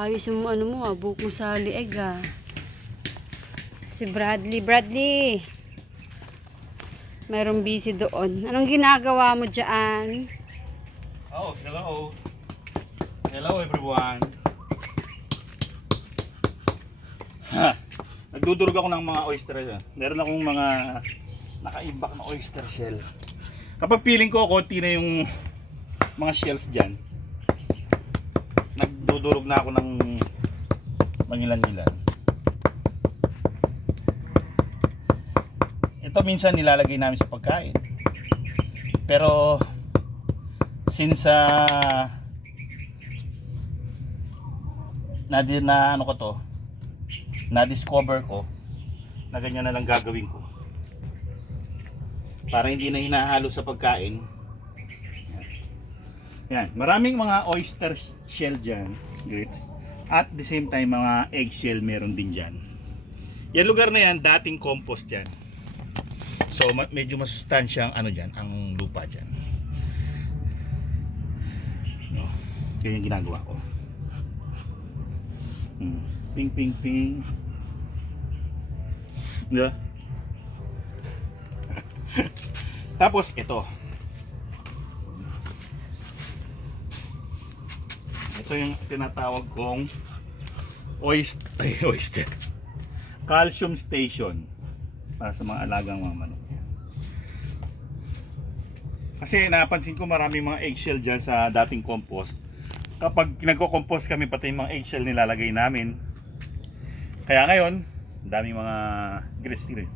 Ayos yung ano mo ah, buhok mo sa lieg ah. Si Bradley. Bradley! Merong busy doon. Anong ginagawa mo dyan? Oh, hello. Hello everyone. Ha, nagdudurog ako ng mga oyster. eh. Meron akong mga nakaimbak na oyster shell. Kapag feeling ko konti na yung mga shells dyan, nagdudurog na ako ng mangilan-ilan. Ito minsan nilalagay namin sa pagkain. Pero since uh, na, na ano ko to na discover ko na ganyan na lang gagawin ko para hindi na hinahalo sa pagkain yan. maraming mga oyster shell dyan grits at the same time mga egg shell meron din dyan yan lugar na yan dating compost dyan so medyo masustansyang ano dyan ang lupa dyan No. Ganyan ginagawa ko. Hmm. Ping, ping, ping. Diba? Tapos, ito. Ito yung tinatawag kong oyster, ay, oyster. Calcium station para sa mga alagang mga manok. Kasi napansin ko maraming mga eggshell dyan sa dating compost. Kapag nagko-compost kami, pati yung mga eggshell nilalagay namin. Kaya ngayon, daming mga grits grits.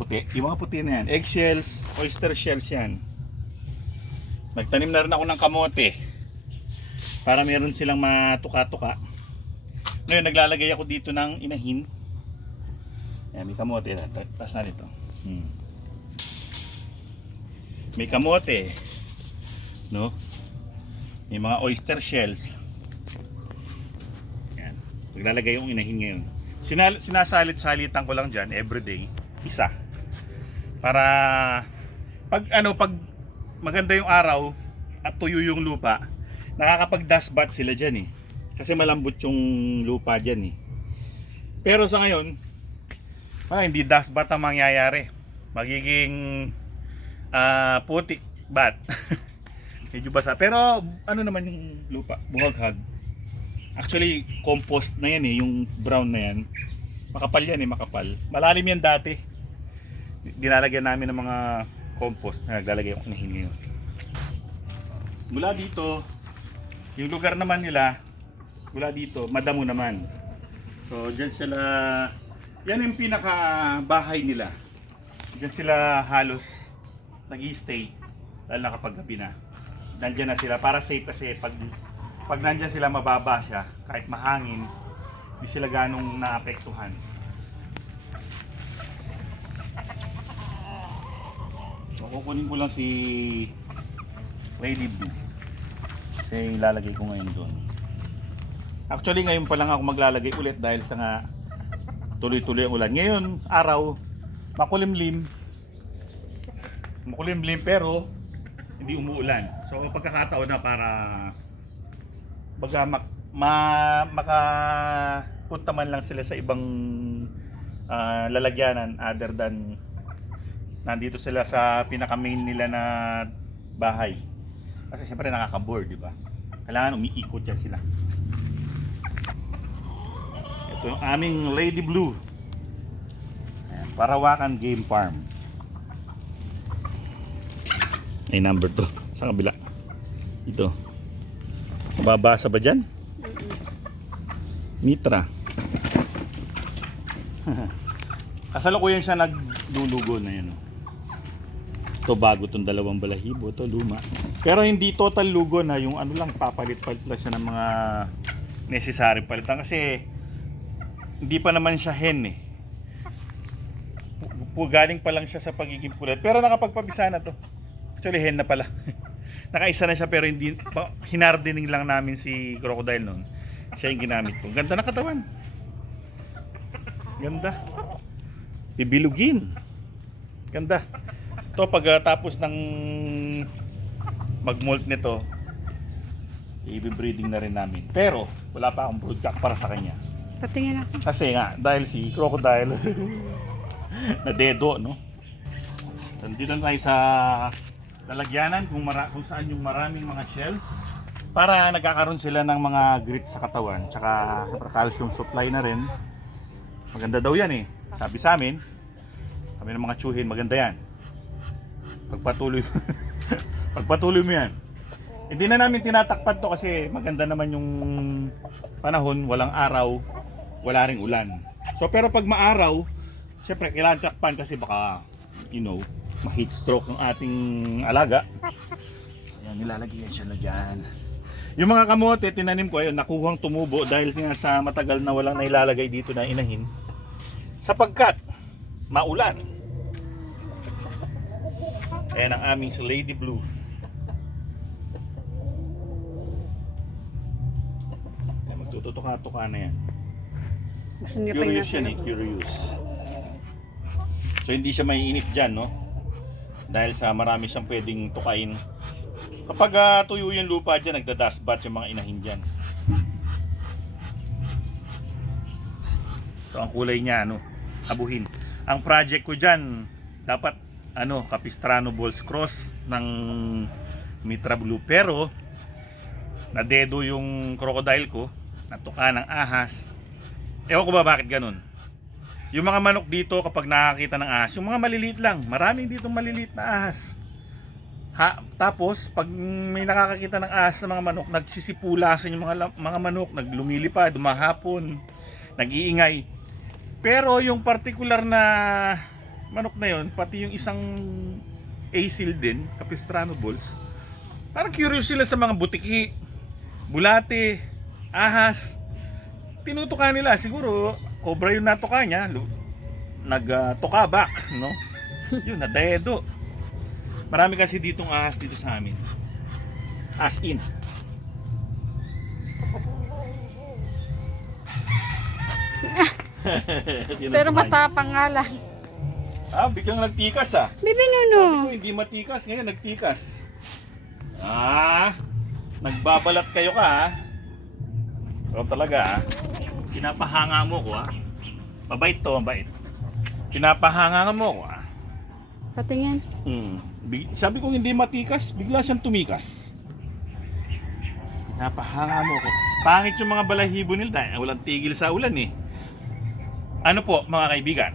Puti. Yung mga puti na yan. Eggshells, oyster shells yan. Nagtanim na rin ako ng kamote. Para meron silang matuka-tuka. Ngayon, naglalagay ako dito ng inahin. Ayan, may kamote. Tapos na dito. Hmm may kamote no may mga oyster shells yan maglalagay yung inahin ngayon Sinal, sinasalit-salitan ko lang dyan everyday isa para pag ano pag maganda yung araw at tuyo yung lupa nakakapag dust bath sila dyan eh kasi malambot yung lupa dyan eh pero sa ngayon ah, hindi dust bath ang mangyayari magiging ah putik bat. Medyo basa. Pero ano naman yung lupa? Buhaghag. Actually, compost na yan eh, yung brown na yan. Makapal yan eh, makapal. Malalim yan dati. Dinalagyan namin ng mga compost na naglalagay ako ng ngayon. Mula dito, yung lugar naman nila, mula dito, madamo naman. So, dyan sila, yan yung pinaka bahay nila. Diyan sila halos nag stay dahil na kapag gabi na. Nandyan na sila para safe kasi pag pag nandyan sila mababa siya kahit mahangin hindi sila ganong naapektuhan. So, kukunin ko lang si Lady Blue. Kasi ilalagay ko ngayon doon. Actually ngayon pa lang ako maglalagay ulit dahil sa nga tuloy-tuloy ang ulan. Ngayon, araw, makulimlim, makulimlim pero hindi umuulan. So pagkakataon na para baga mak, ma, makapunta man lang sila sa ibang ah, lalagyanan other than nandito sila sa pinaka main nila na bahay. Kasi siyempre nakaka-board, di ba? Kailangan umiikot yan sila. Ito yung aming Lady Blue. Ayan, Parawakan Game Farm. Ay number 2 sa kabila. Ito. Mababasa ba dyan? Mitra. Kasalukuyan siya nagdulugo na yun. oh. Ito bago tong dalawang balahibo. Ito luma. Pero hindi total lugo na yung ano lang papalit-palit lang siya ng mga necessary palitan kasi hindi pa naman siya hen eh. Galing pa lang siya sa pagiging pulat. Pero nakapagpabisa na to. Actually, hen na pala. Nakaisa na siya pero hindi, hinardening lang namin si Crocodile noon. Siya yung ginamit ko. Ganda na katawan. Ganda. Bibilugin. Ganda. To pagkatapos ng mag-molt nito, i-breeding na rin namin. Pero, wala pa akong broodcock para sa kanya. Patingin ako. Kasi nga, dahil si Crocodile na dedo, no? So, dito tayo sa lalagyanan kung, mara- kung saan yung maraming mga shells para nagkakaroon sila ng mga grits sa katawan tsaka calcium supply na rin maganda daw yan eh sabi sa amin kami ng mga tsuhin maganda yan pagpatuloy pagpatuloy mo yan. Hindi na namin tinatakpan to kasi maganda naman yung panahon walang araw wala ring ulan. So pero pag maaraw syempre kailangan takpan kasi baka you know ma-heat stroke ng ating alaga. So yan nilalagyan siya na dyan. Yung mga kamote tinanim ko ayun nakuhang tumubo dahil nga sa matagal na walang nailalagay dito na inahin. Sapagkat maulan. Ayan ang aming Lady Blue. Ayan, magtututuka-tuka na yan. Gusto niya Curious yan eh, curious. So hindi siya maiinip dyan, no? Dahil sa marami siyang pwedeng tukain. Kapag ah, tuyo yung lupa dyan, nagda-dust bath yung mga inahin dyan. So ang kulay niya, ano, abuhin. Ang project ko dyan, dapat, ano, Capistrano Balls Cross ng Mitra Blue. Pero, nadedo yung crocodile ko, natuka ng ahas, Ewan ko ba bakit ganun. Yung mga manok dito kapag nakakita ng ahas, yung mga maliliit lang, maraming dito maliliit na ahas. Ha, tapos pag may nakakakita ng ahas na mga manok, nagsisipulasan yung mga mga manok, naglumilipad, dumahapon, nag-iingay. Pero yung particular na manok na yon, pati yung isang asil din, Capistrano Bulls, parang curious sila sa mga butiki, bulate, ahas, tinutuka nila. Siguro cobra yung natuka niya. Nagtuka back no? Yun na dedo marami kasi ditong ahas dito sa amin. As in. Pero matapang nga lang. ah biglang nagtikas ah. Bibi Sabi ko, hindi matikas. Ngayon nagtikas. Ah nagbabalat kayo ka ah Pero talaga ah pinapahanga mo ko ah mabait to mabait pinapahanga mo ko ah Patingin. Hmm. Sabi ko hindi matikas, bigla siyang tumikas. Napahanga mo ko. Pangit yung mga balahibo nila dahil walang tigil sa ulan eh. Ano po mga kaibigan?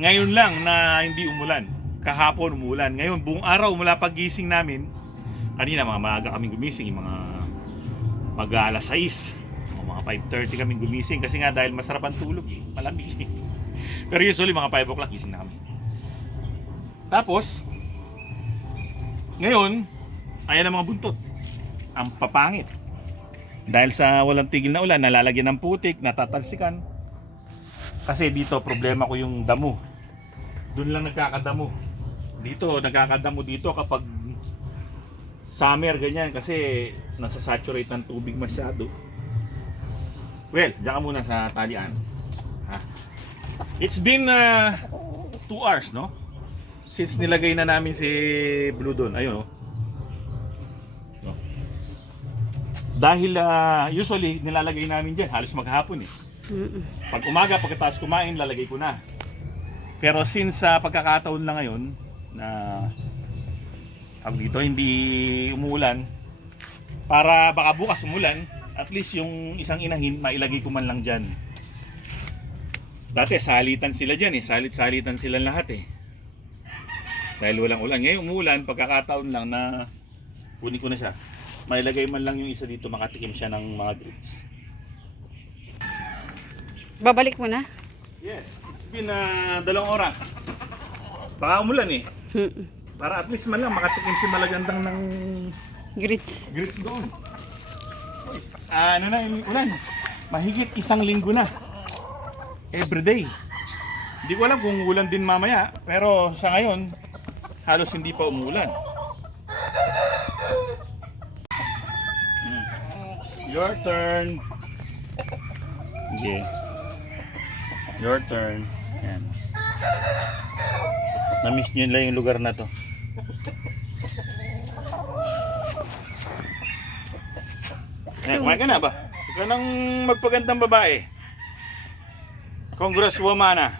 Ngayon lang na hindi umulan. Kahapon umulan. Ngayon buong araw mula pagising namin. Kanina mga maaga kaming gumising, yung mga mag alas 6. Mga 5.30 kaming gumising kasi nga dahil masarap ang tulog eh. Malamig eh. Pero usually mga 5 o'clock gising na kami. Tapos, ngayon, ayan ang mga buntot. Ang papangit. Dahil sa walang tigil na ulan, nalalagyan ng putik, natatalsikan. Kasi dito, problema ko yung damo. Doon lang nagkakadamo. Dito, nagkakadamo dito kapag summer, ganyan. Kasi nasa-saturate ng tubig masyado. Well, diyan ka muna sa talian. Ha? It's been 2 hours, no? since nilagay na namin si Blue doon, ayun oh. No. Dahil ah, usually nilalagay namin diyan halos maghapon eh. Pag umaga pagkatapos kumain lalagay ko na. Pero since sa pagkakataon na ngayon na tawag dito hindi umuulan para baka bukas umulan at least yung isang inahin mailagay ko man lang diyan. Dati salitan sila diyan eh, salit-salitan sila lahat eh. Dahil walang ulan. Ngayon umulan, pagkakataon lang na kunin ko na siya. Mailagay man lang yung isa dito, makatikim siya ng mga grits. Babalik mo na. Yes, it's been ah, dalawang oras. Baka umulan eh. Para at least man lang makatikim si malagandang ng Grits. grits doon. Ah, ano na yung ulan? Mahigit isang linggo na. Everyday. Hindi ko alam kung ulan din mamaya, pero sa ngayon, halos hindi pa umulan. Hmm. Your turn. Okay. Your turn. Yan. Na-miss nyo lang yung lugar na to. Eh, kumain ka na ba? Ikaw nang magpagandang babae. Congresswoman ah.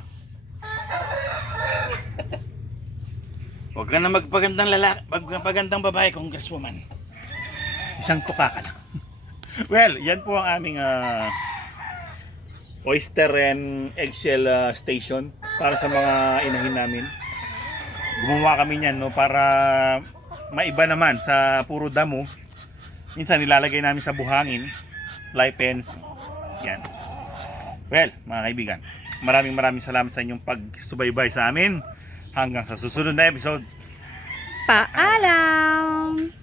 Huwag ka na magpagandang lalaki, magpagandang babae, congresswoman. Isang tuka ka lang. well, yan po ang aming ah, oyster and eggshell ah, station para sa mga inahin namin. Gumawa kami niyan no para maiba naman sa puro damo. Minsan nilalagay namin sa buhangin, live pens. Yan. Well, mga kaibigan, maraming maraming salamat sa inyong pagsubaybay sa amin. Hanggang sa susunod na episode. Paalam!